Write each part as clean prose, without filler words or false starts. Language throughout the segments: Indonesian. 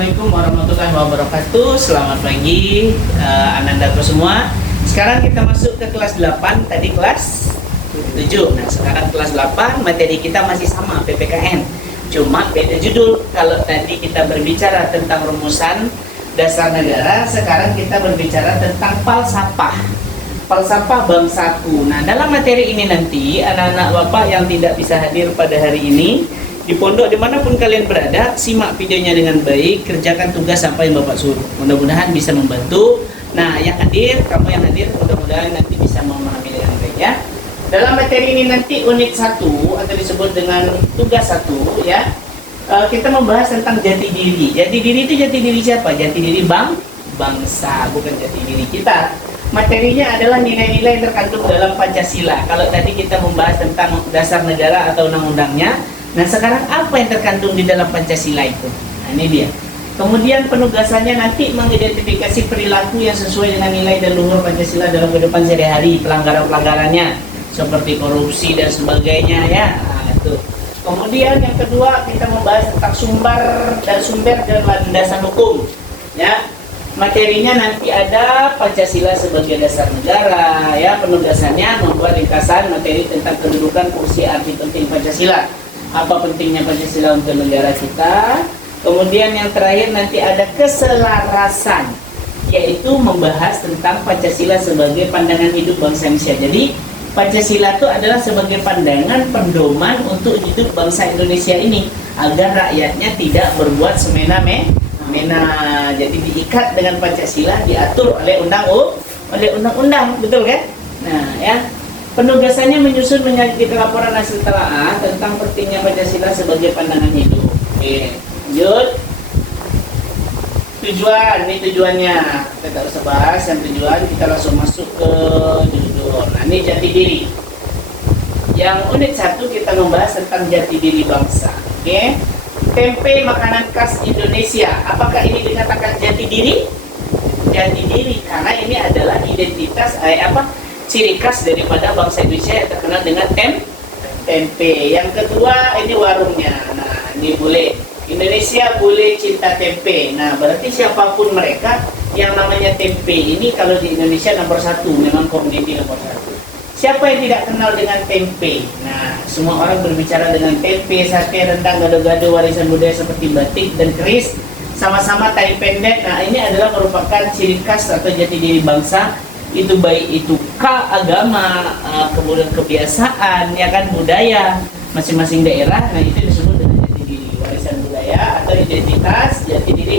Assalamualaikum warahmatullahi wabarakatuh. Selamat pagi Anandaku semua. Sekarang kita masuk ke kelas 8. Tadi kelas 7. Nah, sekarang kelas 8. Materi kita masih sama, PPKN. Cuma beda judul. Kalau tadi kita berbicara tentang rumusan dasar negara, sekarang kita berbicara tentang falsafah. Falsafah bangsaku. Nah, dalam materi ini nanti anak-anak Bapak yang tidak bisa hadir pada hari ini di pondok dimanapun kalian berada, simak videonya dengan baik, kerjakan tugas sampai yang Bapak suruh. Mudah-mudahan bisa membantu. Nah, yang hadir, kamu yang hadir, mudah-mudahan nanti bisa memahami dengan baik ya. Dalam materi ini nanti unit 1 atau disebut dengan tugas 1 ya. Kita membahas tentang jati diri. Jati diri itu jati diri siapa? Jati diri bangsa, bukan jati diri kita. Materinya adalah nilai-nilai yang terkandung dalam Pancasila. Kalau tadi kita membahas tentang dasar negara atau undang-undangnya, nah sekarang apa yang terkandung di dalam Pancasila itu? Nah ini dia. Kemudian penugasannya nanti mengidentifikasi perilaku yang sesuai dengan nilai dan luhur Pancasila dalam kehidupan sehari-hari, pelanggaran-pelanggarannya seperti korupsi dan sebagainya ya. Nah, itu. Kemudian yang kedua kita membahas tentang sumber dan landasan hukum. Ya. Materinya nanti ada Pancasila sebagai dasar negara ya. Penugasannya membuat ringkasan materi tentang kedudukan, fungsi, arti penting Pancasila. Apa pentingnya Pancasila untuk negara kita. Kemudian yang terakhir nanti ada keselarasan, yaitu membahas tentang Pancasila sebagai pandangan hidup bangsa Indonesia. Jadi Pancasila itu adalah sebagai pandangan pedoman untuk hidup bangsa Indonesia ini, agar rakyatnya tidak berbuat semena-mena. Jadi diikat dengan Pancasila, diatur oleh undang-undang, betul kan? Nah ya. Penugasannya menyusun menyajikan laporan hasil telaah tentang pentingnya Pancasila sebagai pandangan hidup. Oke, lanjut. Tujuan, ini tujuannya. Kita tak usah bahas yang tujuan, kita langsung masuk ke judul. Nah, ini jati diri. Yang unit 1 kita membahas tentang jati diri bangsa. Oke. Tempe makanan khas Indonesia. Apakah ini dikatakan jati diri? Jati diri karena ini adalah identitas ciri khas daripada bangsa Indonesia yang terkenal dengan tempe. Yang kedua ini warungnya. Nah ini bule. Indonesia bule cinta tempe. Nah berarti siapapun mereka yang namanya tempe ini kalau di Indonesia nomor 1, memang komoditi nomor 1. Siapa yang tidak kenal dengan tempe? Nah semua orang berbicara dengan tempe, sate, rendang, gado-gado, warisan budaya seperti batik dan keris, sama-sama tali pendek. Nah ini adalah merupakan ciri khas atau jati diri bangsa. Itu baik itu agama, kemudian kebiasaan, ya kan, budaya masing-masing daerah. Nah itu disebut dengan jati diri, warisan budaya atau identitas jati diri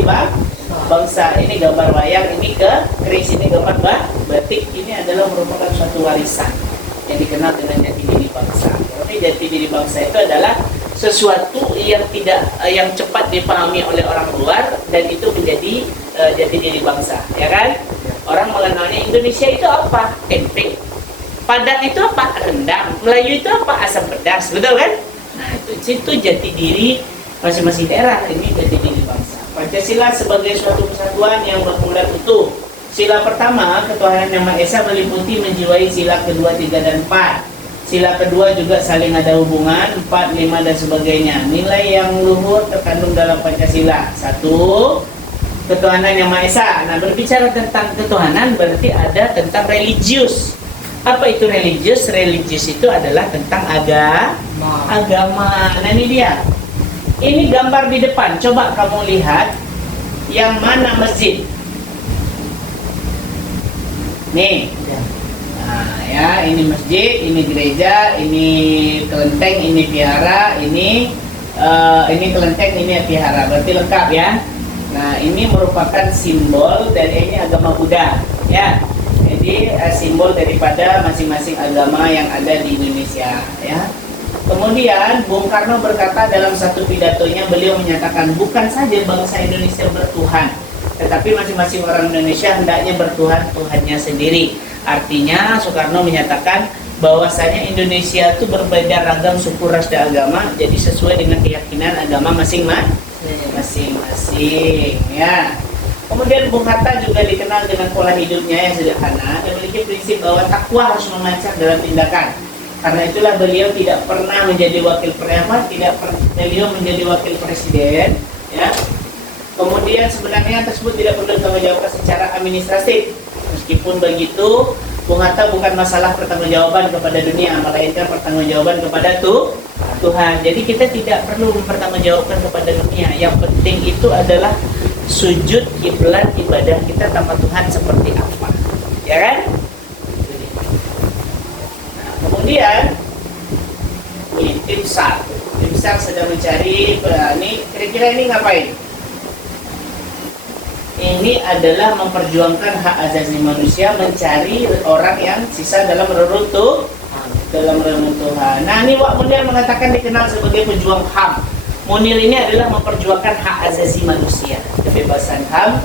bangsa. Ini gambar wayang, ini keris, ini gambar batik. Ini adalah merupakan suatu warisan yang dikenal dengan jati diri bangsa. Jadi jati diri bangsa itu adalah sesuatu yang cepat dipahami oleh orang luar dan itu menjadi jati diri bangsa, ya kan? Orang mengenalnya Indonesia itu apa? Tempe. Padang itu apa? Rendang. Melayu itu apa? Asam pedas. Betul kan? Nah, itu jati diri masing-masing daerah. Ini jati diri bangsa. Pancasila sebagai suatu kesatuan yang bermulat utuh. Sila pertama, ketuhanan Yang Maha Esa meliputi menjiwai sila kedua, 3, dan 4. Sila kedua juga saling ada hubungan, 4, 5, dan sebagainya. Nilai yang luhur terkandung dalam Pancasila. 1. Ketuhanan Yang Maha Esa. Nah, berbicara tentang ketuhanan berarti ada tentang religius. Apa itu religius? Religius itu adalah tentang agama. Nah, ini dia. Ini gambar di depan. Coba kamu lihat yang mana masjid. Nih. Nah, ya, ini masjid, ini gereja, ini kelenteng, ini vihara, ini kelenteng, ini vihara. Berarti lengkap ya. Nah ini merupakan simbol dari ini agama Buddha ya. Jadi simbol daripada masing-masing agama yang ada di Indonesia ya. Kemudian Bung Karno berkata dalam satu pidatonya, beliau menyatakan bukan saja bangsa Indonesia bertuhan, tetapi masing-masing orang Indonesia hendaknya bertuhan Tuhannya sendiri. Artinya Soekarno menyatakan bahwasanya Indonesia itu berbeda ragam suku, ras, dan agama, jadi sesuai dengan keyakinan agama masing-masing ya. Kemudian Bung Hatta juga dikenal dengan pola hidupnya yang sederhana dan memiliki prinsip bahwa takwa harus memancar dalam tindakan. Karena itulah beliau tidak pernah menjadi beliau menjadi wakil presiden ya. Kemudian sebenarnya tersebut tidak perlu dipertanggungjawabkan secara administratif. Meskipun begitu, Bung Hatta bukan masalah pertanggungjawaban kepada dunia, melainkan pertanggungjawaban kepada Tuhan. Jadi kita tidak perlu mempertanggungjawabkan kepada dunia. Yang penting itu adalah sujud kiblat ibadah kita tanpa Tuhan seperti apa, ya kan? Nah, kemudian ini tim SAR sedang mencari ini kira-kira ini ngapain? Ini adalah memperjuangkan hak asasi manusia, mencari orang yang sisa dalam reruntuh Tuhan. Nah, ini Wak Munir mengatakan dikenal sebagai pejuang HAM. Munir ini adalah memperjuangkan hak asasi manusia, kebebasan HAM.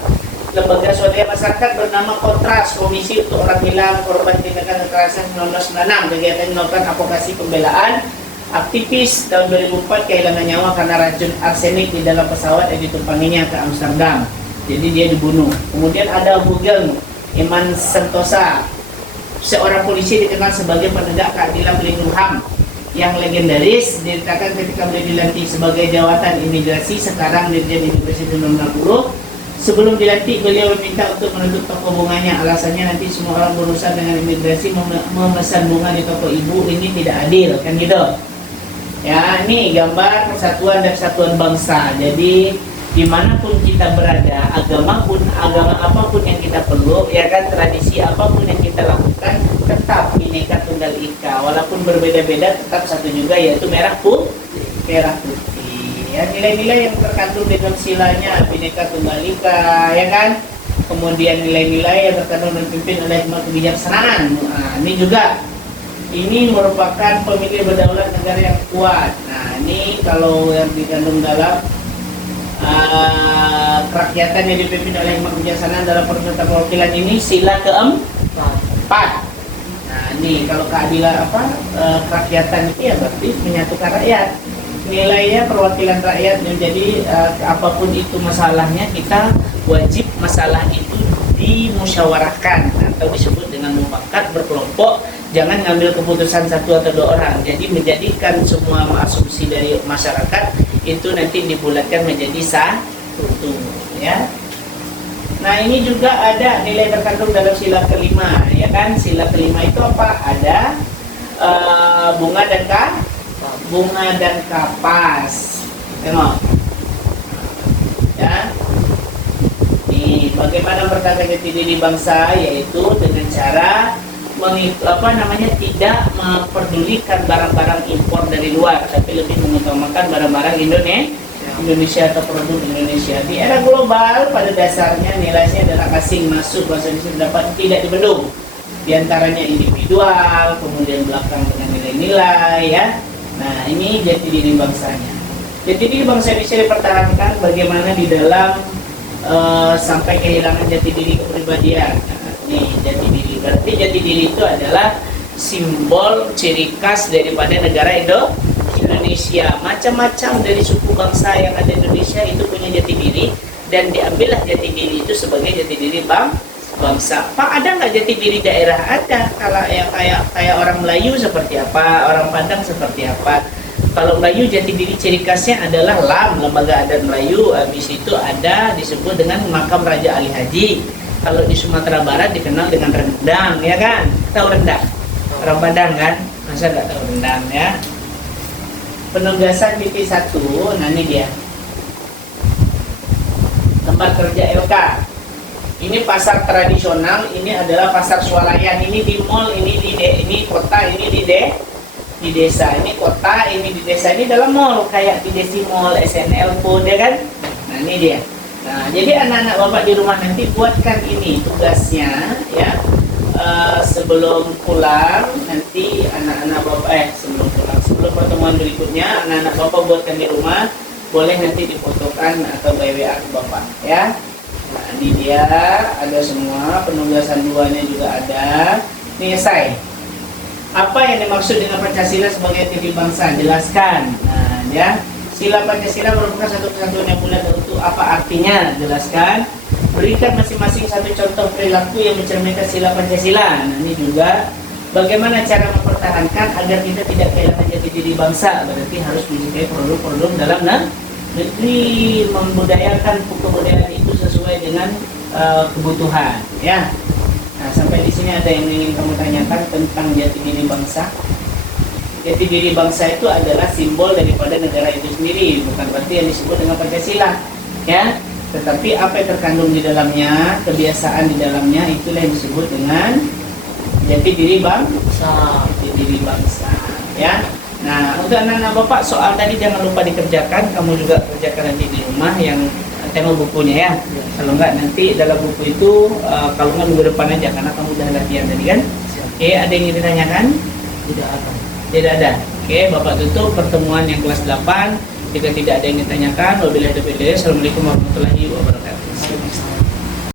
Lembaga swadaya masyarakat bernama Kontras, Komisi untuk Orang Hilang Korban Tindakan Kekerasan 1996. Kegiatan melakukan advokasi pembelaan aktivis tahun 2004 kehilangan nyawa karena racun arsenik di dalam pesawat yang ditumpanginya ke Amsterdam. Jadi dia dibunuh. Kemudian ada Hugeng Iman Sentosa, seorang polisi dikenal sebagai penegak keadilan pelindung HAM yang legendaris, diceritakan ketika beliau dilantik sebagai jawatan imigrasi, sekarang Dirjen Imigrasi 2020. Sebelum dilantik, beliau meminta untuk menutup toko bunganya. Alasannya nanti semua orang berurusan dengan imigrasi memesan bunga di toko ibu, ini tidak adil, kan gitu. Ya, ini gambar persatuan dan kesatuan bangsa. Jadi dimanapun kita berada, agama apapun yang kita peluk, ya kan, tradisi apapun yang kita lakukan, tetap Bhinneka Tunggal Ika. Walaupun berbeda-beda, tetap satu juga, yaitu merah putih. Ya, nilai-nilai yang terkandung dalam silanya Bhinneka Tunggal Ika, ya kan. Kemudian nilai-nilai yang terkandung dan dipimpin oleh hikmat kebijaksanaan. Nah, ini juga. Ini merupakan pemikir berdaulat negara yang kuat. Nah, ini kalau yang dikandung dalam kerakyatan yang dipimpin oleh hikmat kebijaksanaan dalam peraturan perwakilan ini sila keempat. Nah, ini kalau keadilan kerakyatan itu ya berarti menyatukan rakyat. Nilainya perwakilan rakyat, jadi apapun itu masalahnya, kita wajib masalah itu dimusyawarahkan atau disebut dengan mufakat, berkelompok. Jangan ngambil keputusan satu atau dua orang. Jadi menjadikan semua asumsi dari masyarakat itu nanti dibulatkan menjadi satu, ya. Nah, ini juga ada nilai terkandung dalam sila kelima, ya kan? Sila kelima itu apa? Ada bunga dan kapas. Tengok. Ya. Nih, bagaimana berkata jati diri bangsa, yaitu dengan cara tidak memperdulikan barang-barang impor dari luar, tapi lebih mengutamakan barang-barang Indonesia atau produk Indonesia. Di era global, pada dasarnya nilainya adalah asing masuk, bahasa Indonesia dapat tidak dibendung. Di antaranya individual, kemudian belakang dengan nilai-nilai, ya. Nah, ini jati diri bangsanya. Jati diri bangsa Indonesia dipertahankan bagaimana di dalam sampai kehilangan jati diri kepribadian. Nih, jati diri. Berarti jati diri itu adalah simbol ciri khas daripada negara Indonesia. Macam-macam dari suku bangsa yang ada di Indonesia itu punya jati diri, dan diambillah jati diri itu sebagai jati diri bangsa. Pak, ada nggak jati diri daerah? Ada. Kalau yang kayak orang Melayu seperti apa, orang Padang seperti apa. Kalau Melayu jati diri ciri khasnya adalah LAM, Lembaga Adat Melayu. Habis itu ada disebut dengan makam Raja Ali Haji. Kalau di Sumatera Barat dikenal dengan rendang, ya kan? Tahu rendang? Orang Padang kan? Masa nggak tahu rendang, ya? Penugasan BP1, nah ini dia. Tempat kerja LK. Ini pasar tradisional, ini adalah pasar swalayan. Ini di mall, ini kota, ini di desa. Ini kota, ini di desa. Ini dalam mall, kayak di Desi Mall, SNL Food, ya kan? Nah, ini dia. Nah, jadi anak-anak bapak di rumah nanti buatkan ini tugasnya, ya. Sebelum pulang nanti anak-anak bapak sebelum pertemuan berikutnya anak-anak bapak buatkan di rumah, boleh nanti difotokan atau by WA ke bapak, ya. Nah, ini dia ada semua, penugasan duanya juga ada. Ini esai. Apa yang dimaksud dengan Pancasila sebagai diri bangsa? Jelaskan. Nah, ya. Sila Pancasila merupakan satu kesatuan yang bulat. Untuk apa artinya? Jelaskan. Berikan masing-masing satu contoh perilaku yang mencerminkan sila Pancasila. Nah, ini juga bagaimana cara mempertahankan agar kita tidak kehilangan jati diri bangsa. Berarti harus menyukai produk-produk dalam membudayakan kebudayaan itu sesuai dengan kebutuhan, ya. Nah, sampai di sini ada yang ingin kamu tanyakan tentang jati diri bangsa. Jati diri bangsa itu adalah simbol daripada negara itu sendiri, bukan berarti yang disebut dengan Pancasila, ya. Tetapi apa yang terkandung di dalamnya, kebiasaan di dalamnya, itulah yang disebut dengan jati diri bangsa, jati diri bangsa, ya. Nah, untuk anak-anak Bapak, soal tadi jangan lupa dikerjakan, kamu juga kerjakan nanti di rumah yang tema bukunya, ya. Kalau enggak nanti dalam buku itu kalau enggak minggu depan aja karena kamu udah latihan tadi kan. Oke, ada yang ingin ditanyakan? Tidak ada. Tidak ada. Oke, Bapak tutup pertemuan yang kelas 8. Jika tidak ada yang ditanyakan, wabillahi taufiq. Assalamualaikum warahmatullahi wabarakatuh.